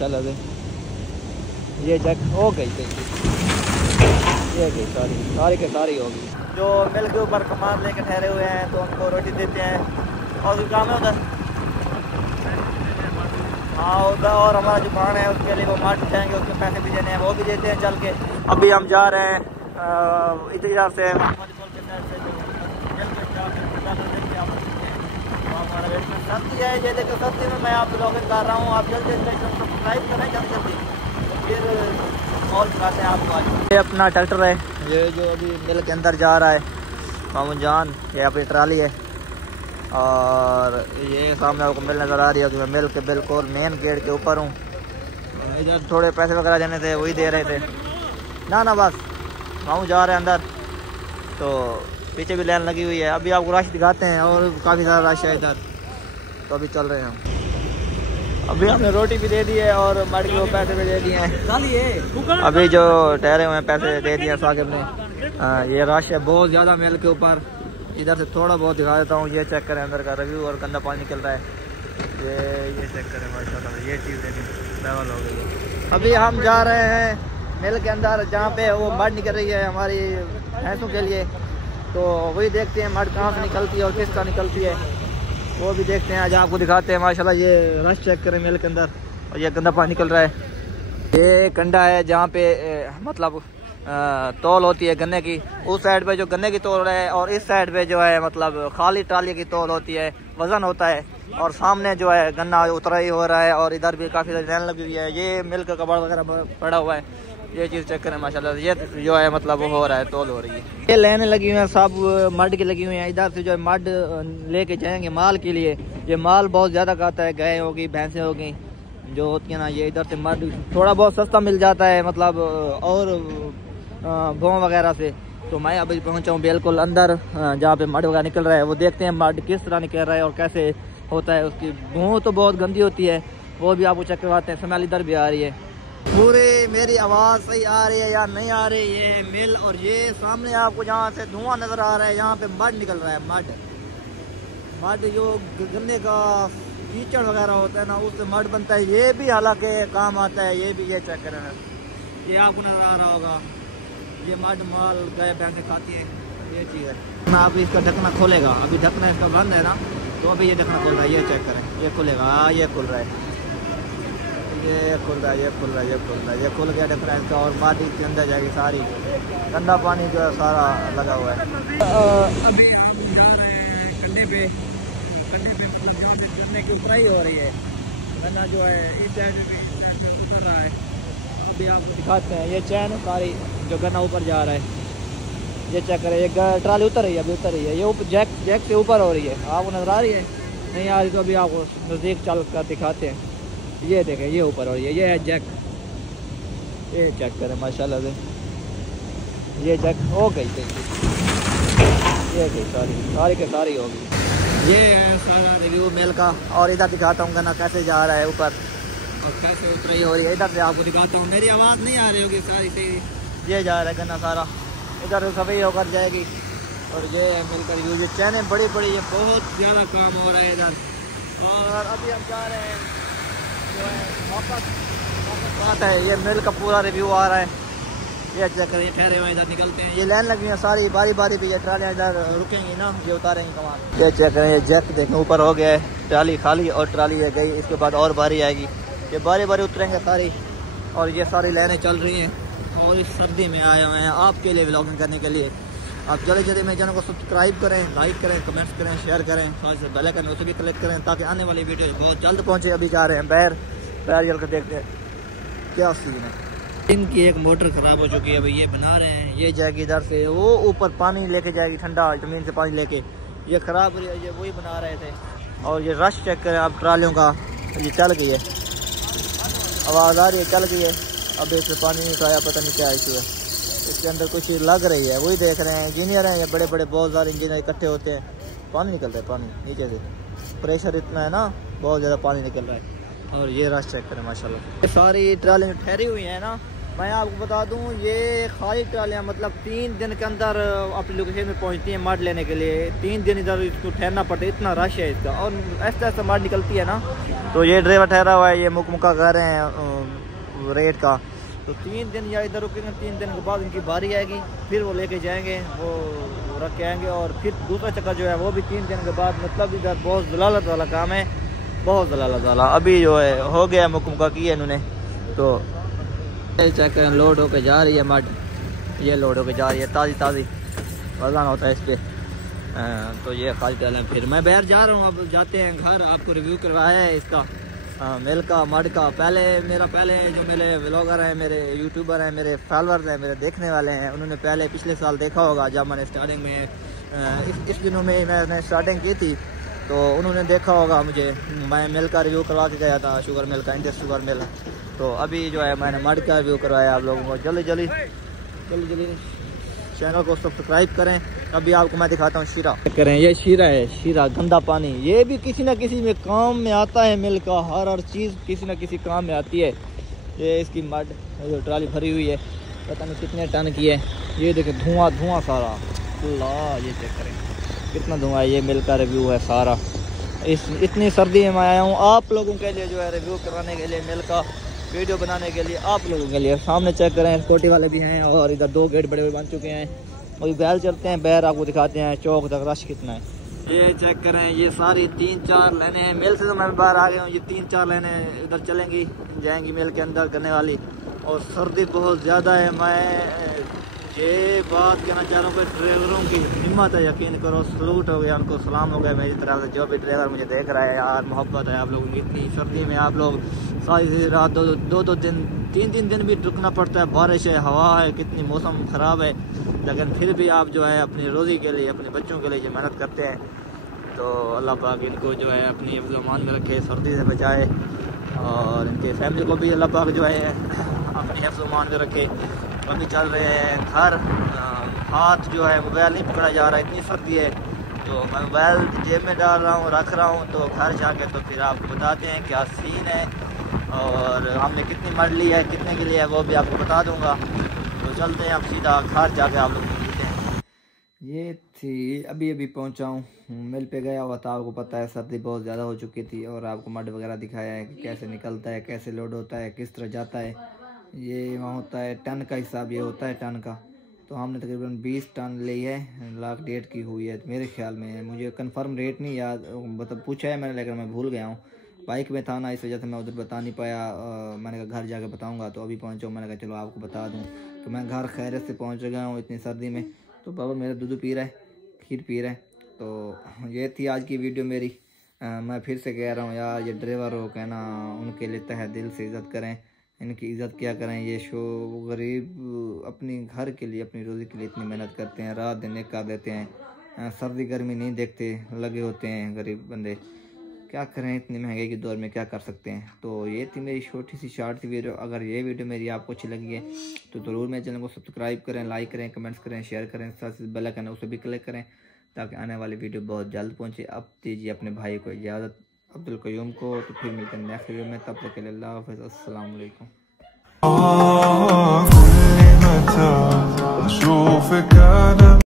माशाल्लाह से। ये चेक हो गई ये गई सारी के सारी हो गई। जो मिल के ऊपर कमान लेके ठहरे हुए हैं तो उनको रोटी देते हैं और भी काम है उधर। हाँ उधर और हमारा जो दुकान है उसके लिए वो मार्ट जाएंगे, उसके पैसे भी देने हैं, वो भी देते हैं चल के। अभी हम जा रहे हैं इतनी से सर्दी है। ये देखो सर्दी में मैं आप ब्लॉगिंग कर रहा हूँ, आप जल्दी सब्सक्राइब करें जल्दी फिर और दिखाते हैं आपको। ये अपना ट्रैक्टर है, ये जो अभी मिल के अंदर जा रहा है मामू जान, ये अपनी ट्राली है। और ये सामने आपको मिल नज़र आ रही है कि मैं मिल के बिल्कुल मेन गेट के ऊपर हूँ। इधर थोड़े पैसे वगैरह देने थे वही दे रहे थे ना बस मामू जा रहे हैं अंदर। तो पीछे भी लाइन लगी हुई है, अभी आपको रश दिखाते हैं और काफ़ी सारा रश है इधर। तो अभी चल रहे हैं हम। अभी हमने रोटी भी दे दी है और मर्ड को पैसे भी दे दिए हैं। अभी जो ठहरे हुए हैं पैसे दे दिए साकिब ने। ये रश है बहुत ज़्यादा मिल के ऊपर। इधर से थोड़ा बहुत दिखा देता हूँ, ये चेक करें अंदर का रिव्यू और गंदा पानी निकल रहा है। ये चेक करें माशाल्लाह, ये चीज़ लेवल हो गई। अभी हम जा रहे हैं मिल के अंदर जहाँ पे वो मड निकल रही है हमारी भैंसों के लिए। तो वही देखते हैं मड कहाँ से निकलती है और किस तरह निकलती है, वो भी देखते हैं आज आपको दिखाते हैं। माशाल्लाह ये रश चेक करें मिल के अंदर और ये गंदा पानी निकल रहा है। ये कंडा है जहाँ पे मतलब तौल होती है गन्ने की। उस साइड पे जो गन्ने की तौल है और इस साइड पे जो है मतलब खाली ट्राली की तौल होती है, वज़न होता है। और सामने जो है गन्ना उतरा ही हो रहा है और इधर भी काफ़ी सारी लाइन लगी हुई है। ये मिल का कबाड़ वगैरह पड़ा हुआ है, ये चीज़ चेक करें माशाल्लाह। ये जो है मतलब वो हो रहा है, तौल हो रही है। ये लाइनें लगी हुई हैं सब मड की लगी हुई हैं। इधर से जो है मड लेके जाएंगे माल के लिए। ये माल बहुत ज़्यादा खाता है, गाय होगी भैंसें होगी जो होती है ना। ये इधर से मड थोड़ा बहुत सस्ता मिल जाता है मतलब और गाँव वगैरह से। तो मैं अभी पहुंचा हूँ बिल्कुल अंदर जहाँ पे मड वगैरह निकल रहा है। वो देखते हैं मड किस तरह निकल रहा है और कैसे होता है। उसकी भूँ तो बहुत गंदी होती है, वो भी आपको चेक करवाते हैं। स्मेल इधर भी आ रही है पूरे। मेरी आवाज़ सही आ रही है या नहीं आ रही? ये है मिल और ये सामने आपको जहाँ से धुआं नज़र आ रहा है यहाँ पे मड निकल रहा है। मड जो गन्ने का कीचड़ वगैरह होता है ना उससे मड बनता है। ये भी हालांकि काम आता है, ये भी ये चेक करें। ये आपको नज़र आ रहा होगा, ये मड माल गाय भैंसें खाती है, ये चीज़ है ना। आप इसका ढकना खोलेगा, अभी ढकना इसका बंद है ना, तो अभी ये ढकना खुल रहा है। ये चेक करें, ये खुलेगा, ये खुल रहा है, ये खुल रहा है, ये खुल रहा है, ये खुल रहा है, ये खुल गया ढकना इसका। और माटी के अंदर जाएगी सारी, गंदा पानी जो है सारा लगा हुआ है। अभी हम जा रहे हैं कंधे पे मतलब जो गन्ने की उतराई हो रही है। गन्ना जो है इस साइड भी उतर रहा है। अभी आपको दिखाते हैं ये चैन सारी जो गन्ना ऊपर जा रहा है। ये चेक करें, ये ट्राली उतर रही है, अभी उतर रही है। ये ऊपर जैक से ऊपर हो रही है, आपको नजर आ रही है? नहीं आ रही तो अभी आपको नज़दीक चल कर दिखाते हैं। ये देखें, ये ऊपर हो रही है, ये है जैक। ये चेक करें माशाल्लाह से, ये जैक हो गई, ये गई सारी के सारी हो गई। ये है सारा रिव्यू मेल का। और इधर दिखाता हूँ गन्ना कैसे जा रहा है ऊपर और कैसे उतराई हो रही है। इधर से आपको दिखाता हूँ, मेरी आवाज़ नहीं आ रही होगी सारी सही। ये जा रहा है गन्ना सारा, इधर सफाई होकर जाएगी। और ये है मिलकर रिव्यू। ये चैनें बड़ी बड़ी है, बहुत ज़्यादा काम हो रहा है इधर। और अभी हम जा रहे हैं जो है वापस बात है। ये मिल का पूरा रिव्यू आ रहा है। ये चेक करें, ठहरे हुए इधर निकलते हैं। ये लाइन लगी है सारी, बारी बारी पे ये ट्रालियाँ इधर रुकेंगी ना, ये उतारेंगे कमान। ये चेक करें, ये जैक देखें ऊपर हो गया है, ट्राली खाली और ट्राली है गई। इसके बाद और बारी आएगी, ये बारी बारी उतरेंगे सारी। और ये सारी लाइनें चल रही हैं और इस सर्दी में आए हुए हैं आपके लिए व्लॉगिंग करने के लिए। आप जल्दी जल्दी मेरे चैनल को सब्सक्राइब करें, लाइक करें, कमेंट्स करें, शेयर करें, साथ बेल आइकन उसे भी क्लिक करें ताकि आने वाली वीडियो बहुत जल्द पहुंचे। अभी जा रहे हैं पैर जल कर देखते हैं क्या सीन है। इनकी एक मोटर ख़राब हो चुकी है, अभी ये बना रहे हैं। ये जाएगी इधर से, वो ऊपर पानी लेके जाएगी, ठंडा ज़मीन से पानी लेके। ये ख़राब हो रही है, ये वही बना रहे थे। और ये रश चेक करें आप ट्रालियों का, ये चल गई है, आवाज़ आ रही है, चल गई है। अब इसमें पानी नहीं उठाया, पता नहीं क्या इशू है। इसके अंदर कुछ लग रही है, वही देख रहे हैं। इंजीनियर हैं ये बड़े बड़े, बहुत सारे इंजीनियर इकट्ठे होते हैं। पानी निकल रहा है, पानी नीचे से, प्रेशर इतना है ना, बहुत ज़्यादा पानी निकल रहा है। और ये रश चेक करें माशाल्लाह, ये सारी ट्रालियाँ ठहरी हुई हैं ना। मैं आपको बता दूं, ये खाली ट्रालियाँ मतलब 3 दिन के अंदर अपनी लोकेशन में पहुंचती हैं मड लेने के लिए। 3 दिन इधर इसको ठहरना पड़ता है, इतना रश है इसका। और ऐसा ऐसा मड निकलती है ना, तो ये ड्राइवर ठहरा हुआ है, ये मुकमुका कर रहे हैं रेट का। तो 3 दिन या इधर रुकेंगे, 3 दिन के बाद इनकी बारी आएगी, फिर वो लेके जाएंगे, वो रख के आएंगे। और फिर दूसरा चक्कर जो है वो भी 3 दिन के बाद। मतलब इधर बहुत जलालत वाला काम है, बहुत जलालत वाला। अभी जो है हो गया मुकमुका किया इन्होंने। तो चेक करें, लोड होके जा रही है मड, ये लोड होके जा रही है, ताज़ी ताज़ी वजन होता है इस पर। तो ये खाली डालें। फिर मैं बाहर जा रहा हूँ, अब जाते हैं घर। आपको रिव्यू करवाया है इसका मिल का मड का। पहले जो मेरे व्लॉगर हैं, मेरे यूट्यूबर हैं, मेरे फॉलोअर्स हैं, मेरे देखने वाले हैं, उन्होंने पहले पिछले साल देखा होगा जब मैंने स्टार्टिंग में इस दिनों में मैंने स्टार्टिंग की थी। तो उन्होंने देखा होगा मुझे, मैं मिल का रिव्यू करवा के गया था, शुगर मिल का, इंडस शुगर मिल। तो अभी जो है मैंने मड का रिव्यू करवाया आप लोगों को। जल्दी चैनल को सब्सक्राइब करें। अभी आपको मैं दिखाता हूँ शीरा करें। ये शीरा है, शीरा गंदा पानी, ये भी किसी न किसी में काम में आता है। मिल का हर चीज़ किसी न किसी काम में आती है। ये इसकी मड जो ट्राली भरी हुई है, पता नहीं कितने टन की है। ये देखें धुआं सारा, अल्लाह ये चेक करें कितना धुआं है। ये मिल का रिव्यू है सारा। इतनी सर्दी में मैं आया हूँ आप लोगों के लिए, जो है रिव्यू कराने के लिए, मिल का वीडियो बनाने के लिए आप लोगों के लिए। सामने चेक करें, स्कूटी वाले भी हैं और इधर 2 गेट बड़े बन चुके हैं। और बैल चलते हैं, बैर आपको दिखाते हैं चौक तक रश कितना है। ये चेक करें, ये सारी 3-4 लाइनें हैं। मिल से तो मैं बाहर आ गया हूँ। ये 3-4 लाइनें इधर चलेंगी, जाएंगी मिल के अंदर करने वाली। और सर्दी बहुत ज़्यादा है। मैं ये बात कहना चाह रहा हूँ कि ड्राइवरों की हिम्मत है, यकीन करो, सलूट हो गया, उनको सलाम हो गया मेरी तरफ से। जो भी ड्राइवर मुझे देख रहा है, यार मोहब्बत है आप लोगों की। इतनी सर्दी में आप लोग सारी रात 2 दिन 3 दिन भी रुकना पड़ता है। बारिश है, हवा है, कितनी मौसम ख़राब है, लेकिन फिर भी आप जो है अपनी रोज़ी के लिए, अपने बच्चों के लिए जो मेहनत करते हैं। तो अल्लाह पाक इनको जो है अपनी हिफ्ज़-ओ-अमान में रखे, सर्दी से बचाए। और इनके फैमिली को भी अल्लाह पाक जो है अपनी हिफ्ज़-ओ-अमान में रखे। अभी चल रहे हैं घर, हाथ जो है मोबाइल नहीं पकड़ा जा रहा, इतनी सर्दी है। तो मैं मोबाइल जेब में डाल रहा हूँ, रख रहा हूँ। तो घर जाके तो फिर आपको बताते हैं क्या सीन है और हमने कितनी मड ली है, कितने के लिए है, वो भी आपको बता दूँगा। तो चलते हैं अब सीधा घर जाके आप लोग मिलते हैं। ये थी अभी पहुँचा हूँ, मिल पे गया हुआ था। आपको पता है सर्दी बहुत ज़्यादा हो चुकी थी और आपको मड वगैरह दिखाया है कि कैसे निकलता है, कैसे लोड होता है, किस तरह जाता है। ये वहाँ होता है टन का हिसाब, ये होता है टन का। तो हमने तकरीबन 20 टन ली है, 1,00,000 की हुई है मेरे ख्याल में। मुझे कंफर्म रेट नहीं याद, मतलब पूछा है मैंने लेकिन मैं भूल गया हूँ। बाइक में था ना, इस वजह से मैं उधर बता नहीं पाया। मैंने कहा घर जाके बताऊँगा। तो अभी पहुँचा हूँ, मैंने कहा चलो आपको बता दूँ। तो मैं घर खैरियत से पहुँच गया हूँ इतनी सर्दी में। तो बाबा मेरा दूध पी रहा है, खीर पी रहा है। तो ये थी आज की वीडियो मेरी। मैं फिर से कह रहा हूँ यार, ये ड्राइवर हो कहना, उनके लिए तहे दिल से इज़्ज़त करें, इनकी इज़्ज़त क्या करें। ये शो गरीब अपनी घर के लिए, अपनी रोज़ी के लिए इतनी मेहनत करते हैं, रात दिन एक कर देते हैं, सर्दी गर्मी नहीं देखते, लगे होते हैं गरीब बंदे। क्या करें, इतनी महंगाई के दौर में क्या कर सकते हैं। तो ये थी मेरी छोटी सी शॉर्ट वीडियो। अगर ये वीडियो मेरी आपको अच्छी लगी है तो ज़रूर मेरे चैनल को सब्सक्राइब करें, लाइक करें, कमेंट्स करें, शेयर करें, साथ बेल आइकन है उसे भी क्लिक करें ताकि आने वाली वीडियो बहुत जल्द पहुँचे। अब दीजिए अपने भाई को इजाज़त, अब्दुल क़य्यूम को। तो फिर मिलते हैं नेक्स्ट वीडियो में, तब तक के लिए अल्लाह हाफ़िज़, अस्सलाम वालेकुम।